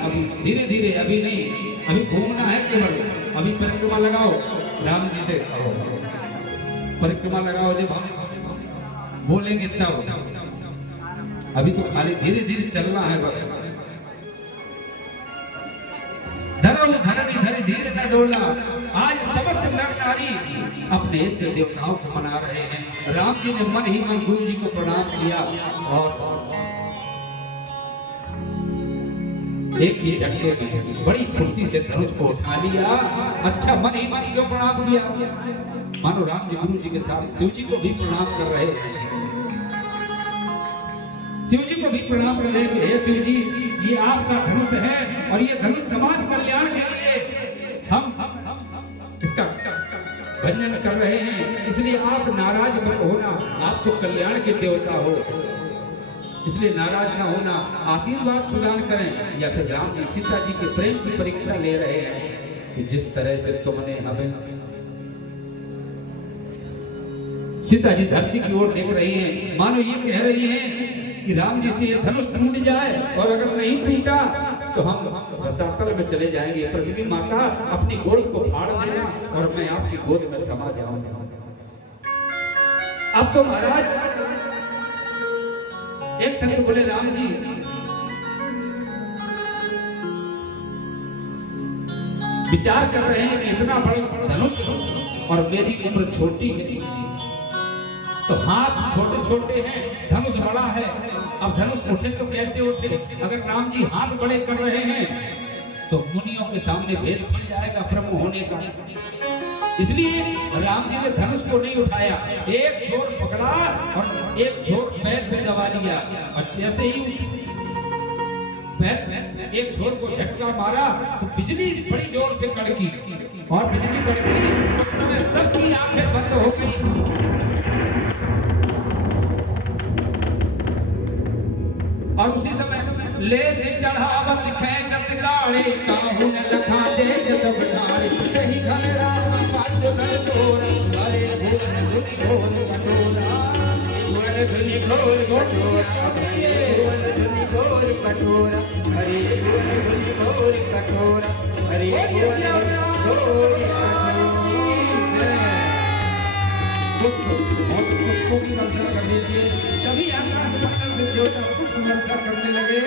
अभी धीरे धीरे, अभी नहीं, अभी घूमना है केवल। अभी परिक्रमा लगाओ राम जी से, परिक्रमा लगाओ, जब हम बोलेंगे तब। अभी तो खाली धीरे धीरे चलना है बस। धरो धरनी धरी धीर न डोला। आज समस्त नर नारी अपने इष्ट देवताओं को मना रहे हैं। राम जी ने मन ही मन गुरु जी को प्रणाम किया और एक ही झटके में बड़ी फुर्ती से धनुष को उठा लिया। अच्छा, मन ही मन क्यों प्रणाम किया? मानो राम जी गुरु जी के साथ शिव जी को भी प्रणाम कर रहे हैं। शिव जी को भी प्रणाम कर रहे हैं। हे शिव जी, ये आपका धनुष है और ये धनुष समाज कल्याण के लिए हम इसका भंजन कर रहे हैं, इसलिए आप नाराज मत होना। आप तो कल्याण के देवता हो, इसलिए नाराज ना होना। आशीर्वाद प्रदान करें। या फिर राम जी सीता जी के प्रेम की परीक्षा ले रहे हैं कि जिस तरह से तुमने हमें। सीता जी धरती की ओर देख रही हैं, मानो ये कह रही हैं कि राम जी से ये धनुष टूट जाए, और अगर नहीं टूटा तो हम रसातल में चले जाएंगे। पृथ्वी माता अपनी गोद को फाड़ देना और मैं आपकी गोद में समा जाऊंगा। अब तो महाराज एक संत बोले, राम जी विचार कर रहे हैं कि इतना बड़ा धनुष और मेरी उम्र छोटी है, तो हाथ छोटे छोटे हैं, धनुष बड़ा है। अब धनुष उठे तो कैसे उठे? अगर राम जी हाथ बड़े कर रहे हैं तो मुनियों के सामने भेद खुल जाएगा ब्रह्म होने का। इसलिए राम जी ने धनुष को नहीं उठाया, एक छोर पकड़ा और एक छोर पैर से दबा लिया। अच्छे से ही पैर एक छोर को झटका मारा तो बिजली बड़ी जोर से कड़की, और बिजली कड़की उस समय सबकी आंखें बंद हो गई। और उसी समय ले चढ़ावत खेचत गाड़ी, काहू न लखा दे जब ढाड़ी। कहीं घने राम पाद कर तोर, अरे भूल धुनी घोर कटोरा, भूल धुनी घोर कटोरा, भूल धुनी घोर कटोरा, अरे भूल धुनी घोर कटोरा, अरे भूल घोर कटोरा। सभी आकाश मंडल से देवता पुष्प वर्षा करने लगे।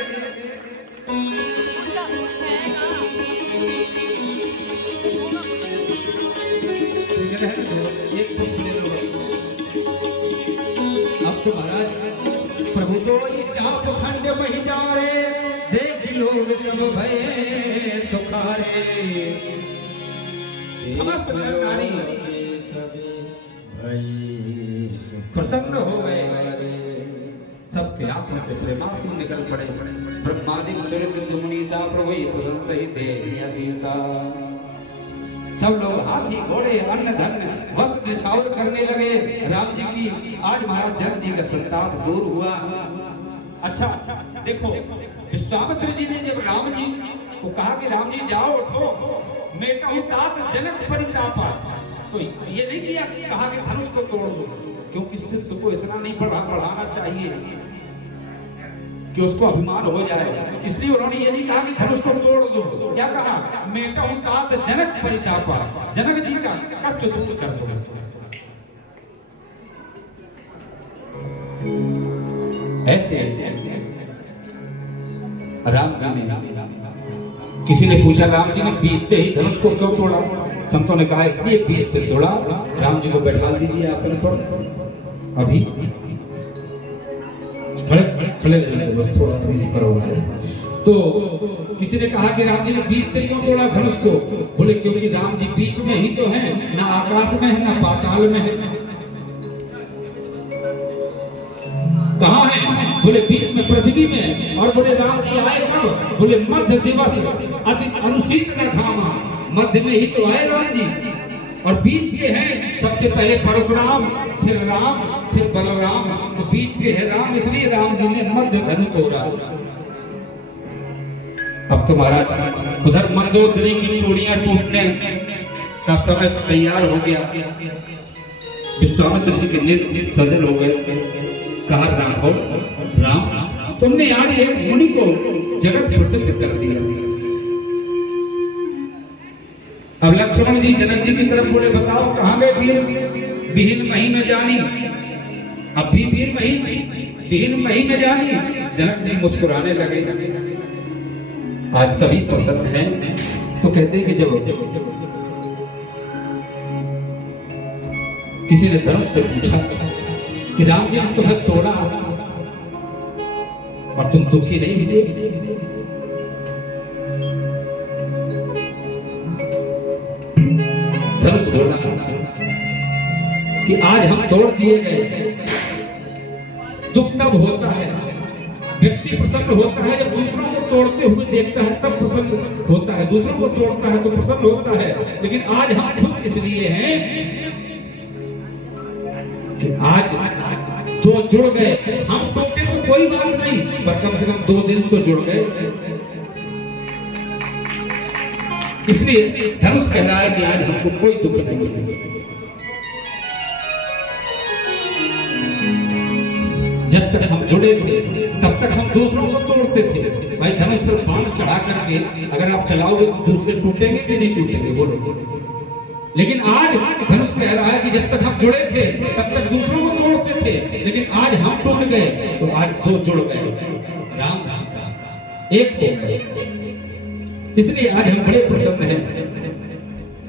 एक पुष्प ले लो। अब तो महाराज प्रभु तो ये चाप खंड मही जा रे, देख लोग सब भये सुखारे। समस्त नर नारी प्रसन्न हो गए, सबके आंखों से प्रेमाश्रु निकल पड़े। ब्रह्मादि सूर्य सिद्ध मुनीसा प्रभु प्रसन्न सहित असीसा। सब लोग हाथी घोड़े अन्न धन वस्त्र निछावर करने लगे राम जी की। आज महाराज जनक जी का संताप दूर हुआ। अच्छा देखो, विश्वामित्र जी ने जब राम जी को कहा कि राम जी जाओ उठो, मेटहु तात जनक परितापा, तो ये नहीं किया, कहा कि धनुष को तोड़ दो, क्योंकि शिष्य को इतना नहीं बढ़ाना चाहिए कि उसको अभिमान हो जाए। इसलिए उन्होंने ये नहीं कहा कि धनुष को तोड़ दो, क्या कहा, मेटहु तात जनक परितापा, जनक जी का कष्ट दूर कर दो। ऐसे राम जी ने, किसी ने पूछा राम जी ने बीच से ही धनुष को क्यों तोड़ा? संतों ने कहा इसलिए बीच से तोड़ा। राम जी को बैठा दीजिए आसन पर, अभी खड़े बस थोड़ा करो। तो किसी ने कहा कि राम जी ने बीच से क्यों तोड़ा धनुष को? बोले क्योंकि राम जी बीच में ही तो हैं, ना आकाश में है ना पाताल में है। कहाँ है? बोले बीच में पृथ्वी में। और बोले राम जी आए कब? बोले मध्य दिवस अति अनुचित न घामा, मध्य में ही तो आए राम जी। और बीच के हैं सबसे पहले परशुराम, फिर राम, फिर बलराम, तो बीच के है राम, इसलिए राम जी ने मध्य धनु तोड़ा। अब तो महाराज उधर मंदोदरी की चूड़ियां टूटने का समय तैयार हो गया। विश्वामित्र जी के नेत्र सजल हो गए। कहा राम तुमने आज एक मुनि को जगत प्रसिद्ध कर दिया। अब लक्ष्मण जी जनक जी की तरफ बोले, बताओ कहां गए वीर विहीन मही में जानी। अब भी वीर विहीन मही में जानी। जनक जी मुस्कुराने लगे, आज सभी पसंद हैं। तो कहते हैं कि जब किसी ने धनुष से पूछा कि राम जी ने तुम्हें तोड़ा और तुम दुखी नहीं हुए, धनुष बोला कि आज हम तोड़ दिए गए। दुख तब होता है, व्यक्ति प्रसन्न होता है जब दूसरों को तोड़ते हुए देखता है, तब प्रसन्न होता है। दूसरों को तोड़ता है तो प्रसन्न होता है। लेकिन आज हम खुश इसलिए हैं कि आज दो जुड़ गए। हम टूटे तो कोई बात नहीं, पर कम से कम 2 दिन तो जुड़ गए। इसलिए धनुष कह रहा है कि आज हमको कोई दुख नहीं है। जब तक हम जुड़े थे तब तक हम दूसरों को तोड़ते थे। भाई धनुष पर बाण चढ़ा करके अगर आप चलाओगे तो दूसरे टूटेंगे कि नहीं टूटेंगे, बोलो। लेकिन आज धनुष कह रहा है कि जब तक हम जुड़े थे तब तक दूसरों को तोड़ते थे, लेकिन आज हम टूट गए तो आज 2 जुड़ गए, राम सीता एक हो गए। इसलिए आज हम बड़े प्रसन्न हैं।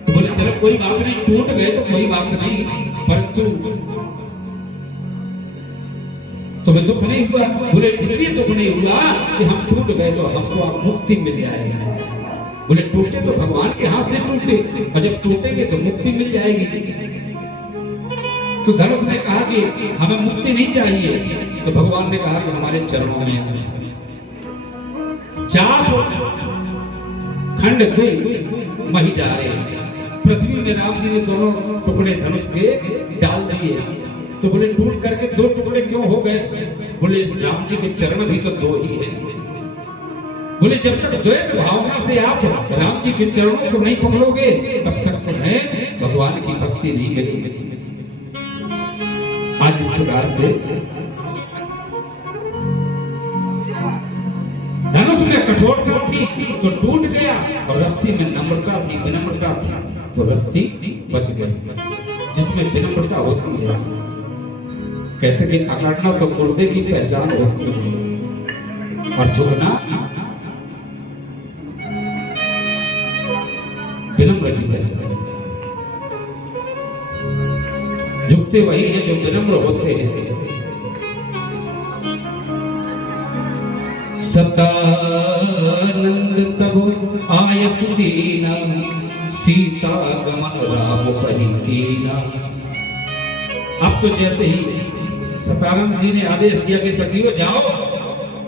तो बोले चलो कोई बात नहीं, टूट गए तो कोई बात नहीं, परंतु तुम्हें दुख नहीं हुआ। बोले इसलिए दुख नहीं हुआ कि हम टूट गए तो हमको अब मुक्ति मिल जाएगी। बोले टूटे तो भगवान के हाथ से टूटे, और जब टूटेंगे तो मुक्ति मिल जाएगी। तो धनुष ने कहा कि हमें मुक्ति नहीं चाहिए। तो भगवान ने कहा कि हमारे चरणों में चाप खंड दुई मही डाले। पृथ्वी में राम जी ने दोनों टुकड़े धनुष के डाल दिए। तो बोले टूट करके 2 टुकड़े क्यों हो गए? बोले राम जी के चरण भी तो 2 ही है। बोले जब तक द्वैत भावना से आप राम जी के चरणों को नहीं पकड़ोगे तब तक तुम्हें भगवान की भक्ति नहीं मिलेगी। आज इस प्रकार से धनुष में कठोरता थी तो टूट गया, और रस्सी में नम्रता थी, विनम्रता थी तो रस्सी बच गई। जिसमें विनम्रता होती है, कहते कि अकड़ना तो मुर्दे की पहचान होती है, और झुकना विनम्र की पहचान। झुकते वही हैं जो विनम्र होते हैं। सतानंद तब आय सुदीना, सीता गमन राम पही कीना। अब तो जैसे ही सतानंद जी ने आदेश दिया कि सखियों जाओ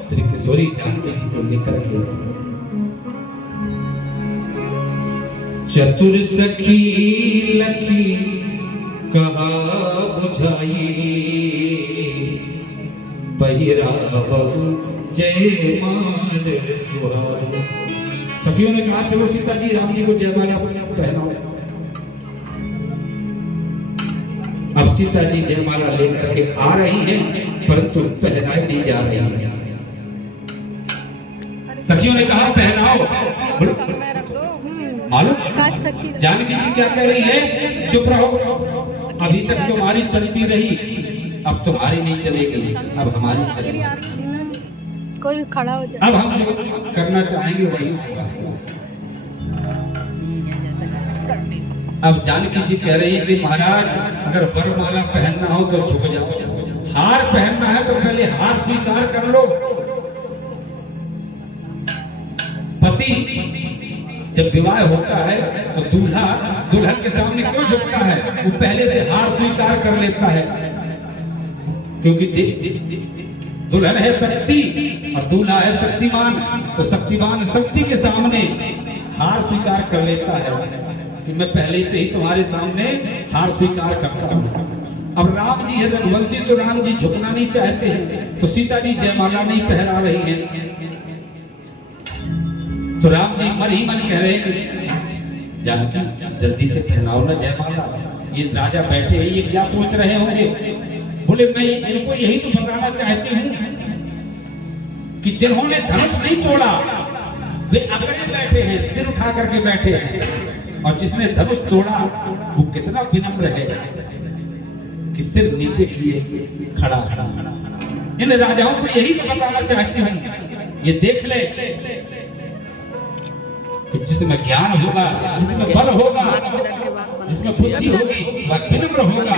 श्री किशोरी जानकी जी को लेकर के। चतुर सखी लखी कहा बुझाई, पहिरा बहु जय माल सुहाई। सखियों ने कहा चलो सीता जी राम जी को जयमाला पहनाओ। अब सीता जी जयमाला लेकर के आ रही हैं, परंतु पहनाई नहीं जा रही है। सखियों ने कहा पहनाओ। मालूम जानकी जी क्या कह रही है? चुप रहो, अभी तक तुम्हारी चलती रही, अब तुम्हारी नहीं चलेगी, अब हमारी चलेगी। कोई खड़ा हो जाए। अब हम जो करना चाहेंगे वही होगा। अब जानकी जी कह रही है कि महाराज अगर वरमाला पहनना हो तो झुक जाओ, हार पहनना है तो पहले हार स्वीकार कर लो। पति जब विवाह होता है तो दूल्हा दुल्हन के सामने क्यों झुकता है? वो पहले से हार स्वीकार कर लेता है, क्योंकि दुल्हन है शक्ति और दूल्हा है शक्तिमान। तो शक्तिमान शक्ति के सामने हार स्वीकार कर लेता है कि मैं पहले से ही तुम्हारे सामने हार स्वीकार करता हूं। अब राम जी है रघुवंशी, तो राम जी झुकना नहीं चाहते हैं, तो सीता जी जयमाला नहीं पहरा रही हैं। तो राम जी मन ही मन कह रहे हैं कि जानकी जल्दी से पहनाओ ना जयमाला, ये राजा बैठे हैं, ये क्या सोच रहे होंगे। बोले मैं इनको यही तो बताना चाहती हूँ कि जिन्होंने धनुष नहीं तोड़ा वे अकड़े बैठे हैं, सिर उठा करके बैठे हैं, और जिसने धनुष तोड़ा वो कितना विनम्र है कि सिर नीचे किए खड़ा है। इन राजाओं को यही मैं बताना चाहती हूं, ये देख ले कि जिसमें ज्ञान होगा, जिसमें बल होगा, जिसमें बुद्धि होगी, वह विनम्र होगा।